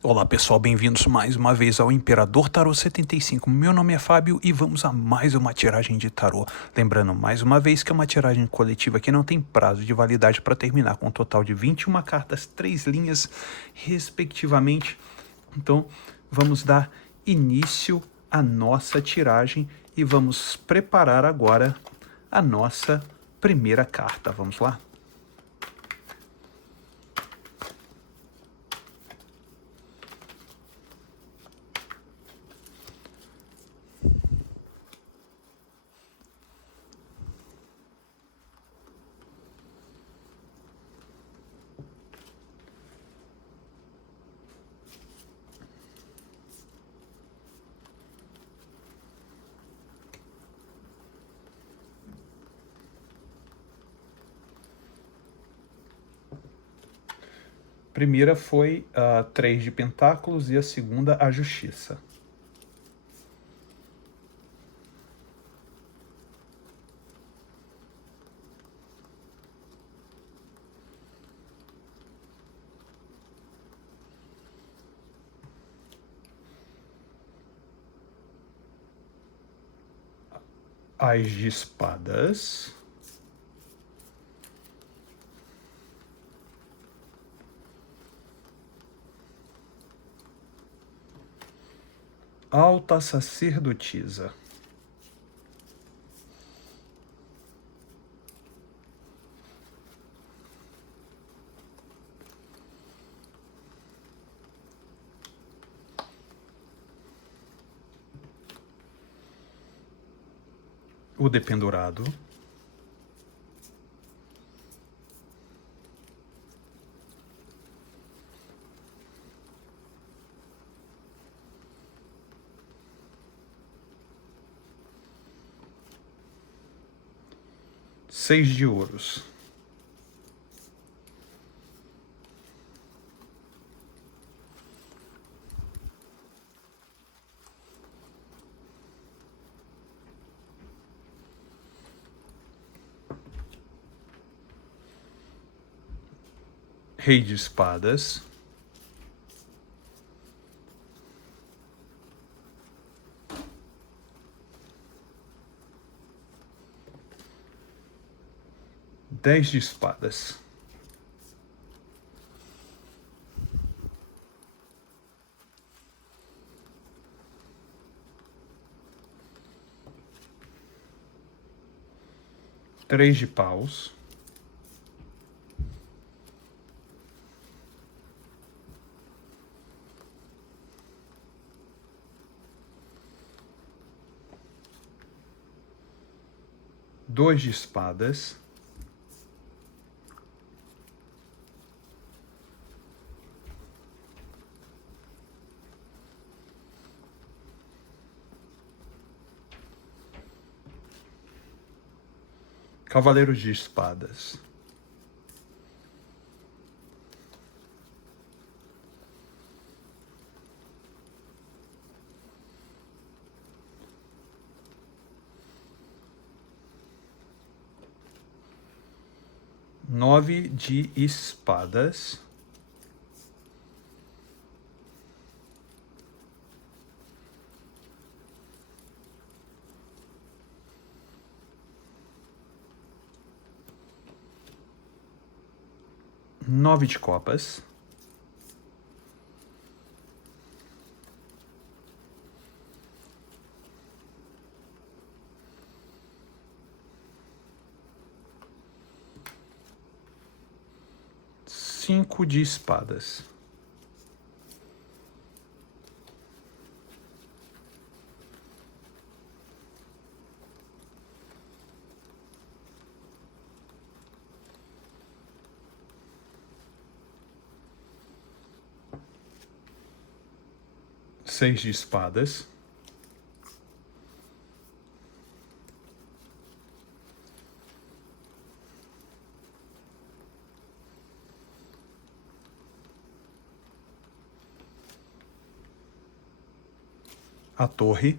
Olá pessoal, bem-vindos mais uma vez ao Imperador Tarô 75. Meu nome é Fábio e vamos a mais uma tiragem de tarô. Lembrando mais uma vez que é uma tiragem coletiva que não tem prazo de validade para terminar, com um total de 21 cartas, 3 linhas, respectivamente. Então, vamos dar início à nossa tiragem e vamos preparar agora a nossa primeira carta. Vamos lá? Primeira foi a 3 de pentáculos e a segunda a justiça. As de espadas. Alta sacerdotisa. O dependurado. Seis de ouros. Rei de espadas. Dez de espadas. Três de paus. Dois de espadas. Cavaleiros de espadas. Nove de espadas. Nove de copas. Cinco de espadas. Seis de espadas. A torre.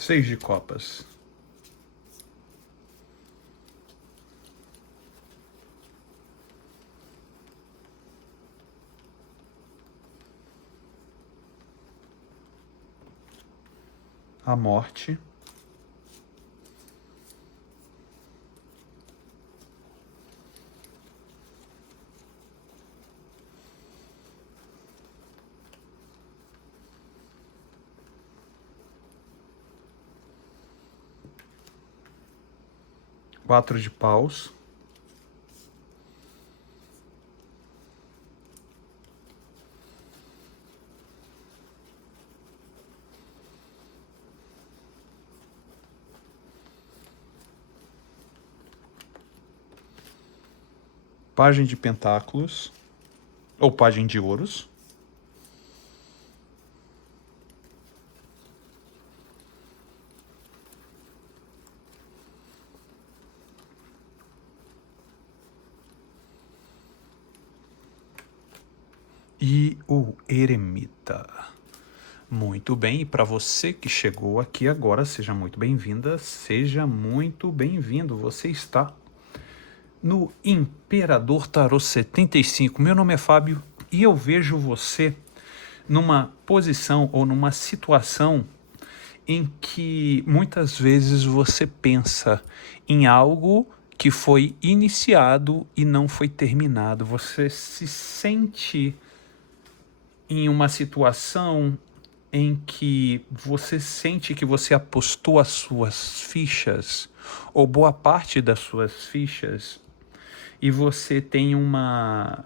6 de copas. A morte. Quatro de paus. Pajem de pentáculos, ou pajem de ouros. E o eremita. Muito bem, e para você que chegou aqui agora, seja muito bem-vinda, seja muito bem-vindo. Você está no Imperador Tarô 75. Meu nome é Fábio e eu vejo você numa posição ou numa situação em que muitas vezes você pensa em algo que foi iniciado e não foi terminado. Você se sente em uma situação em que você sente que você apostou as suas fichas, ou boa parte das suas fichas, e você tem uma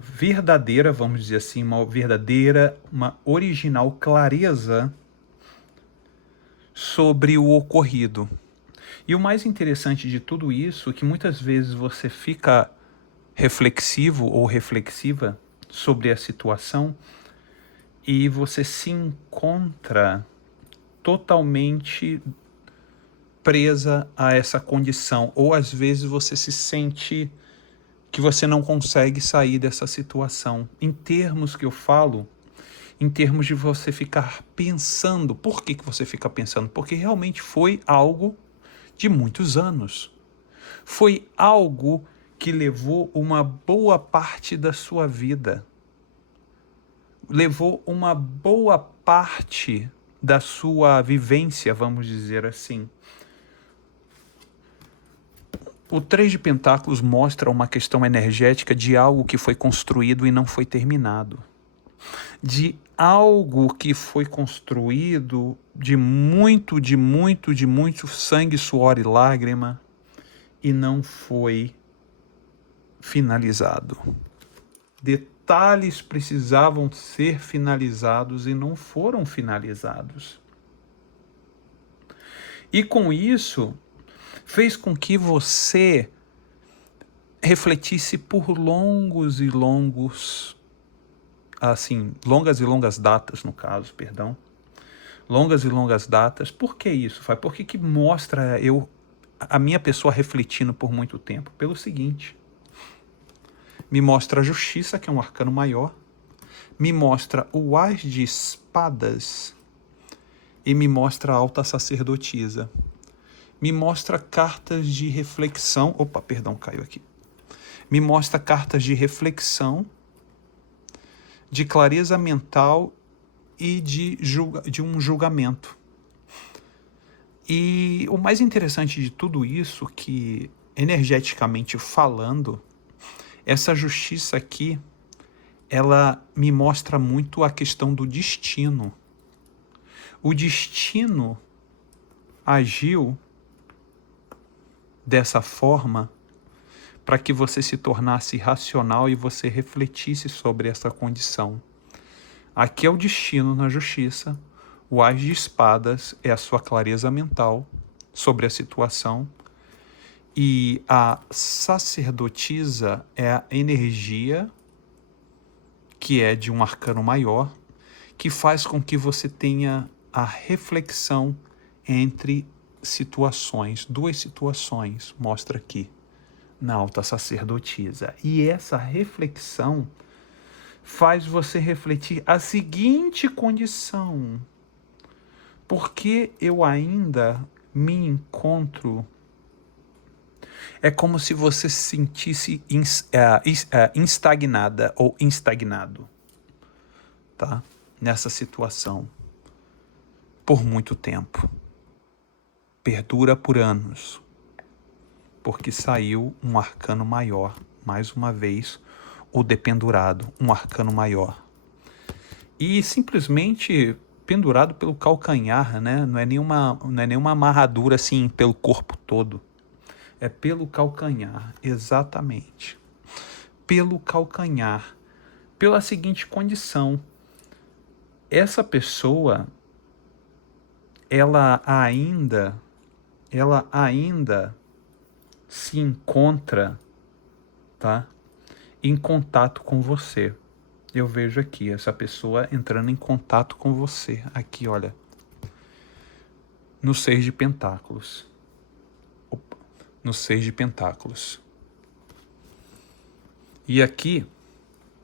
verdadeira, vamos dizer assim, uma original clareza sobre o ocorrido. E o mais interessante de tudo isso é que muitas vezes você fica reflexivo ou reflexiva sobre a situação e você se encontra totalmente presa a essa condição, ou às vezes você se sente que você não consegue sair dessa situação. Em termos que eu falo, em termos de você ficar pensando. Por que você fica pensando? Porque realmente foi algo de muitos anos. Foi algo que levou uma boa parte da sua vida. Levou uma boa parte da sua vivência, vamos dizer assim. O 3 de Pentáculos mostra uma questão energética de algo que foi construído e não foi terminado. De algo que foi construído de muito sangue, suor e lágrima e não foi finalizado. Detalhes precisavam ser finalizados e não foram finalizados. E com isso, fez com que você refletisse por longas e longas datas, no caso, perdão. Longas e longas datas. Por que isso, Fábio? Por que mostra a minha pessoa refletindo por muito tempo? Pelo seguinte: me mostra a justiça, que é um arcano maior, me mostra o As de Espadas e me mostra a Alta Sacerdotisa. Me mostra cartas de reflexão. Opa, perdão, caiu aqui. Me mostra cartas de reflexão, de clareza mental e de um julgamento. E o mais interessante de tudo isso, que energeticamente falando, essa justiça aqui, ela me mostra muito a questão do destino. O destino agiu dessa forma para que você se tornasse racional e você refletisse sobre essa condição. Aqui é o destino na justiça. O As de Espadas é a sua clareza mental sobre a situação. E a sacerdotisa é a energia, que é de um arcano maior, que faz com que você tenha a reflexão entre situações. Duas situações, mostra aqui, na Alta Sacerdotisa. E essa reflexão faz você refletir a seguinte condição: por que eu ainda me encontro? É como se você se sentisse estagnada ou estagnado, tá? Nessa situação por muito tempo. Perdura por anos, porque saiu um arcano maior, mais uma vez, o dependurado, um arcano maior. E simplesmente pendurado pelo calcanhar, né? Não é nenhuma amarradura assim pelo corpo todo. É pelo calcanhar, exatamente. Pelo calcanhar. Pela seguinte condição: essa pessoa, ela ainda se encontra, tá, em contato com você. Eu vejo aqui essa pessoa entrando em contato com você. Aqui, olha, no 6 de Pentáculos. Opa, no 6 de Pentáculos. E aqui,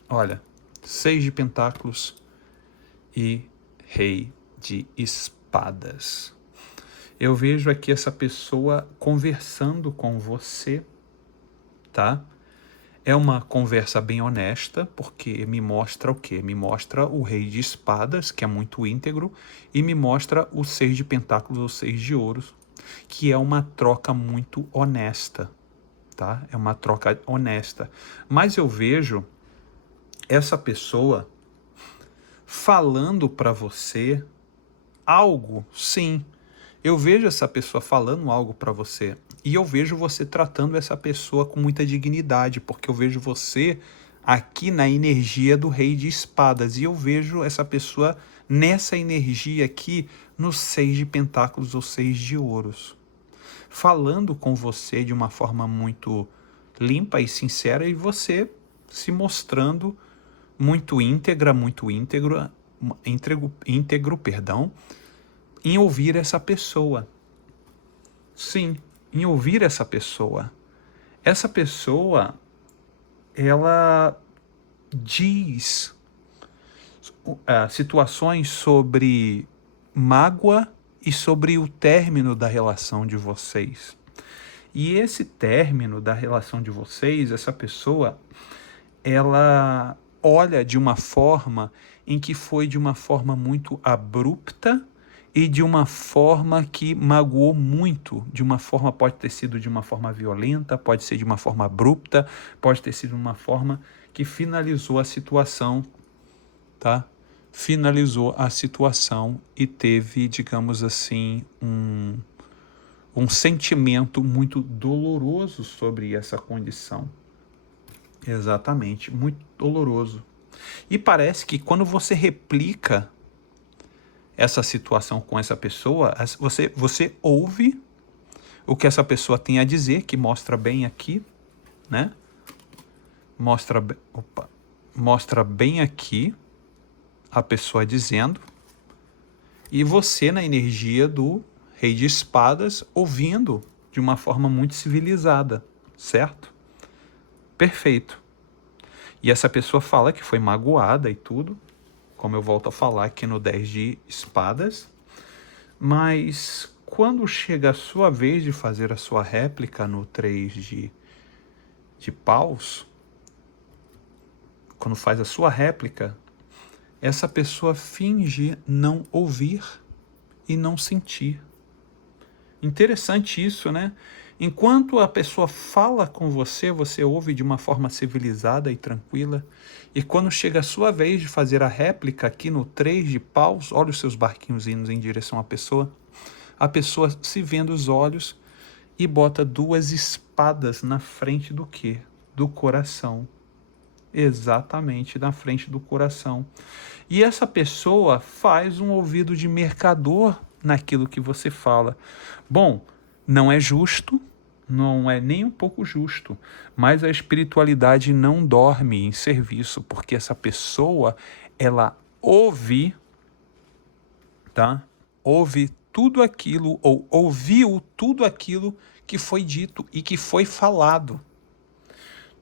olha, 6 de Pentáculos e Rei de Espadas. Eu vejo aqui essa pessoa conversando com você, tá? É uma conversa bem honesta, porque me mostra o quê? Me mostra o Rei de Espadas, que é muito íntegro, e me mostra o 6 de Pentáculos ou 6 de Ouros, que é uma troca muito honesta, tá? É uma troca honesta. Mas eu vejo essa pessoa falando para você algo, sim. Eu vejo essa pessoa falando algo para você e eu vejo você tratando essa pessoa com muita dignidade, porque eu vejo você aqui na energia do Rei de Espadas e eu vejo essa pessoa nessa energia aqui no 6 de Pentáculos ou 6 de Ouros, falando com você de uma forma muito limpa e sincera e você se mostrando muito íntegro, perdão, em ouvir essa pessoa. Sim, em ouvir essa pessoa. Essa pessoa, ela diz situações sobre mágoa e sobre o término da relação de vocês. E esse término da relação de vocês, essa pessoa, ela olha de uma forma em que foi de uma forma muito abrupta e de uma forma que magoou muito. De uma forma, pode ter sido de uma forma violenta, pode ser de uma forma abrupta, pode ter sido de uma forma que finalizou a situação, tá? Finalizou a situação e teve, digamos assim, um sentimento muito doloroso sobre essa condição. Exatamente, muito doloroso. E parece que quando você replica essa situação com essa pessoa, você ouve o que essa pessoa tem a dizer, que mostra bem aqui, né? Mostra bem aqui a pessoa dizendo, e você na energia do Rei de Espadas ouvindo de uma forma muito civilizada, certo? Perfeito. E essa pessoa fala que foi magoada e tudo, como eu volto a falar aqui no 10 de Espadas, mas quando chega a sua vez de fazer a sua réplica no 3 de Paus, quando faz a sua réplica, essa pessoa finge não ouvir e não sentir. Interessante isso, né? Enquanto a pessoa fala com você, você ouve de uma forma civilizada e tranquila. E quando chega a sua vez de fazer a réplica aqui no 3 de Paus, olha os seus barquinhos indo em direção à pessoa. A pessoa se vendo os olhos e bota 2 espadas na frente do quê? Do coração. Exatamente, na frente do coração. E essa pessoa faz um ouvido de mercador naquilo que você fala. Bom, não é justo, não é nem um pouco justo, mas a espiritualidade não dorme em serviço, porque essa pessoa, ela ouve, tá? Ouve tudo aquilo, ou ouviu tudo aquilo que foi dito e que foi falado.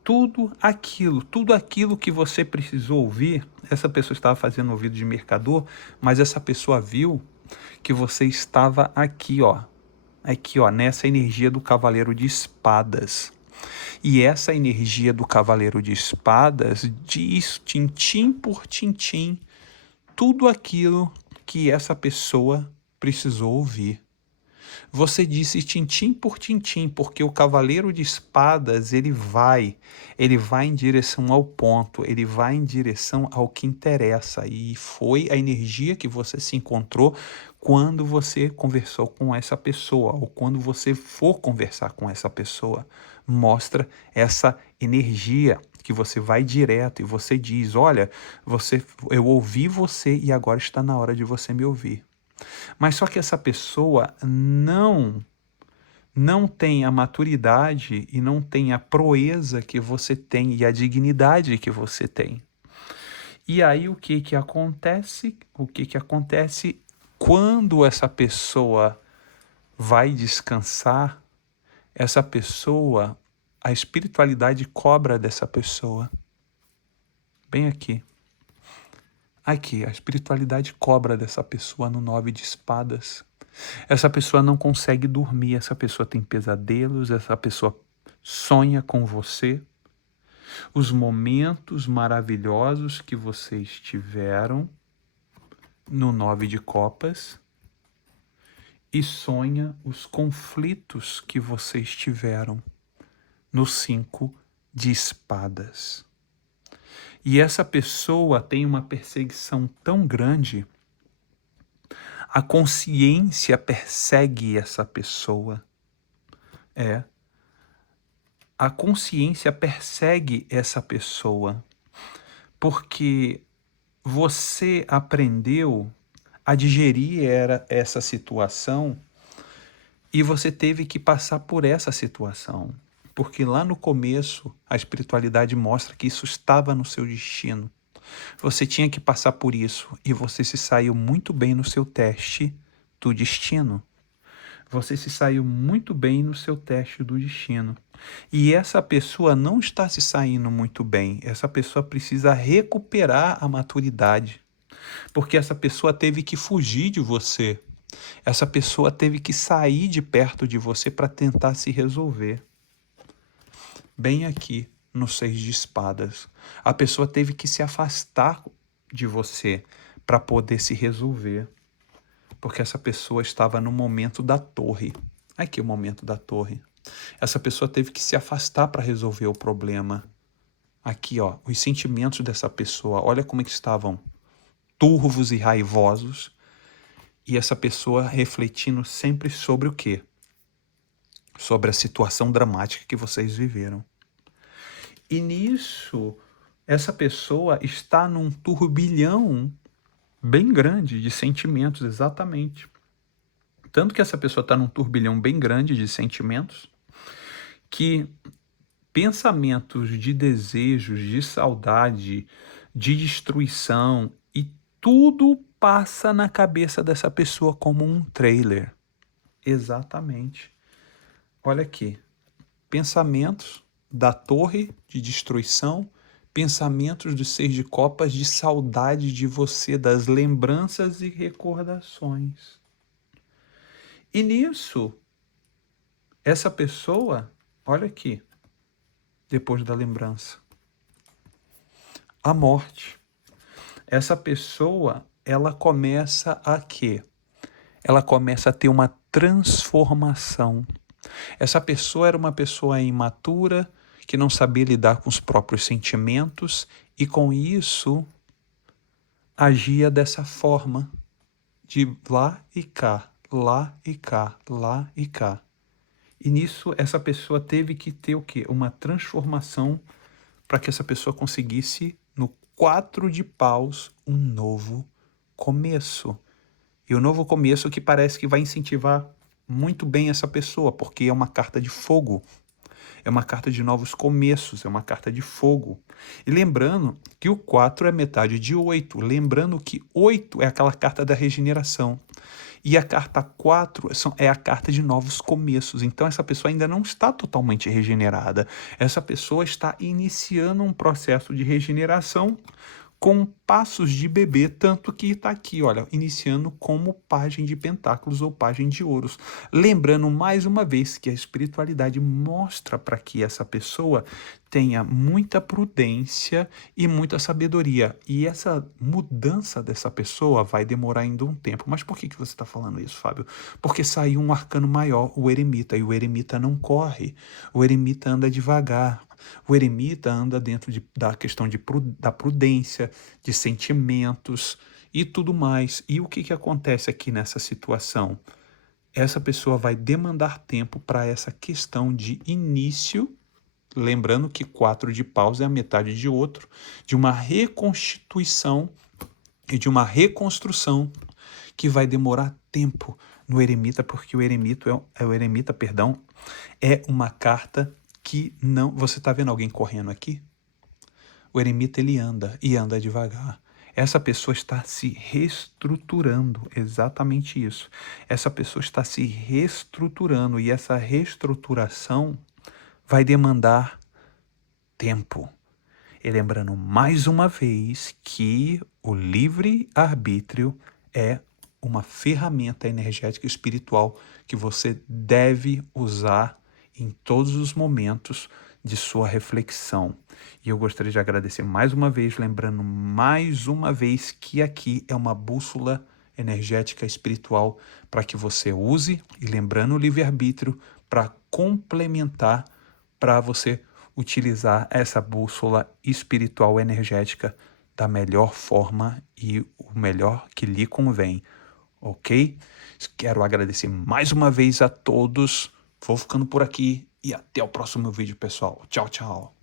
tudo aquilo que você precisou ouvir, essa pessoa estava fazendo ouvido de mercador, mas essa pessoa viu que você estava aqui, ó, nessa energia do Cavaleiro de Espadas. E essa energia do Cavaleiro de Espadas diz, tintim por tintim, tudo aquilo que essa pessoa precisou ouvir. Você disse tintim por tintim, porque o Cavaleiro de Espadas, ele vai em direção ao ponto, ele vai em direção ao que interessa. E foi a energia que você se encontrou quando você conversou com essa pessoa, ou quando você for conversar com essa pessoa. Mostra essa energia que você vai direto e você diz, olha, eu ouvi você e agora está na hora de você me ouvir. Mas só que essa pessoa não tem a maturidade e não tem a proeza que você tem e a dignidade que você tem. E aí o que que acontece? O que que acontece quando essa pessoa vai descansar? Essa pessoa, a espiritualidade cobra dessa pessoa. Bem aqui. Aqui, a espiritualidade cobra dessa pessoa no 9 de espadas. Essa pessoa não consegue dormir, essa pessoa tem pesadelos, essa pessoa sonha com você. Os momentos maravilhosos que vocês tiveram no 9 de copas e sonha os conflitos que vocês tiveram no 5 de espadas. E essa pessoa tem uma perseguição tão grande, a consciência persegue essa pessoa. A consciência persegue essa pessoa, porque você aprendeu a digerir essa situação e você teve que passar por essa situação. Porque lá no começo, a espiritualidade mostra que isso estava no seu destino. Você tinha que passar por isso e você se saiu muito bem no seu teste do destino. Você se saiu muito bem no seu teste do destino. E essa pessoa não está se saindo muito bem. Essa pessoa precisa recuperar a maturidade. Porque essa pessoa teve que fugir de você. Essa pessoa teve que sair de perto de você para tentar se resolver. Bem aqui, no 6 de espadas. A pessoa teve que se afastar de você para poder se resolver. Porque essa pessoa estava no momento da torre. Aqui é o momento da torre. Essa pessoa teve que se afastar para resolver o problema. Aqui, ó, os sentimentos dessa pessoa, olha como é que estavam turvos e raivosos. E essa pessoa refletindo sempre sobre o quê? Sobre a situação dramática que vocês viveram. E nisso, essa pessoa está num turbilhão bem grande de sentimentos, exatamente. Tanto que essa pessoa está num turbilhão bem grande de sentimentos, que pensamentos de desejos, de saudade, de destruição e tudo passa na cabeça dessa pessoa como um trailer. Exatamente. Olha aqui. Pensamentos da torre de destruição, pensamentos do 6 de copas de saudade de você, das lembranças e recordações. E nisso, essa pessoa, olha aqui, depois da lembrança, a morte. Essa pessoa, ela começa a quê? Ela começa a ter uma transformação. Essa pessoa era uma pessoa imatura, que não sabia lidar com os próprios sentimentos e com isso agia dessa forma, de lá e cá, lá e cá, lá e cá. E nisso essa pessoa teve que ter o quê? Uma transformação para que essa pessoa conseguisse, no 4 de paus, um novo começo. E o novo começo que parece que vai incentivar muito bem essa pessoa, porque é uma carta de fogo. É uma carta de novos começos, é uma carta de fogo. E lembrando que o 4 é metade de 8. Lembrando que 8 é aquela carta da regeneração. E a carta 4 é a carta de novos começos. Então, essa pessoa ainda não está totalmente regenerada. Essa pessoa está iniciando um processo de regeneração com passos de bebê, tanto que está aqui, olha, iniciando como pajem de pentáculos ou pajem de ouros. Lembrando mais uma vez que a espiritualidade mostra para que essa pessoa tenha muita prudência e muita sabedoria. E essa mudança dessa pessoa vai demorar ainda um tempo. Mas por que você está falando isso, Fábio? Porque saiu um arcano maior, o eremita, e o eremita não corre. O eremita anda devagar. O eremita anda dentro da questão da prudência, de sentimentos e tudo mais. E o que acontece aqui nessa situação? Essa pessoa vai demandar tempo para essa questão de início, lembrando que 4 de paus é a metade de outro, de uma reconstituição e de uma reconstrução que vai demorar tempo no eremita, porque o eremita, perdão, é uma carta que não... Você está vendo alguém correndo aqui? O eremita, ele anda e anda devagar. Essa pessoa está se reestruturando, exatamente isso. Essa pessoa está se reestruturando e essa reestruturação vai demandar tempo. E lembrando mais uma vez que o livre-arbítrio é uma ferramenta energética e espiritual que você deve usar em todos os momentos de sua reflexão. E eu gostaria de agradecer mais uma vez, lembrando mais uma vez que aqui é uma bússola energética espiritual para que você use, e lembrando o livre-arbítrio para complementar, para você utilizar essa bússola espiritual energética da melhor forma e o melhor que lhe convém, ok? Quero agradecer mais uma vez a todos. Vou ficando por aqui e até o próximo vídeo, pessoal. Tchau, tchau.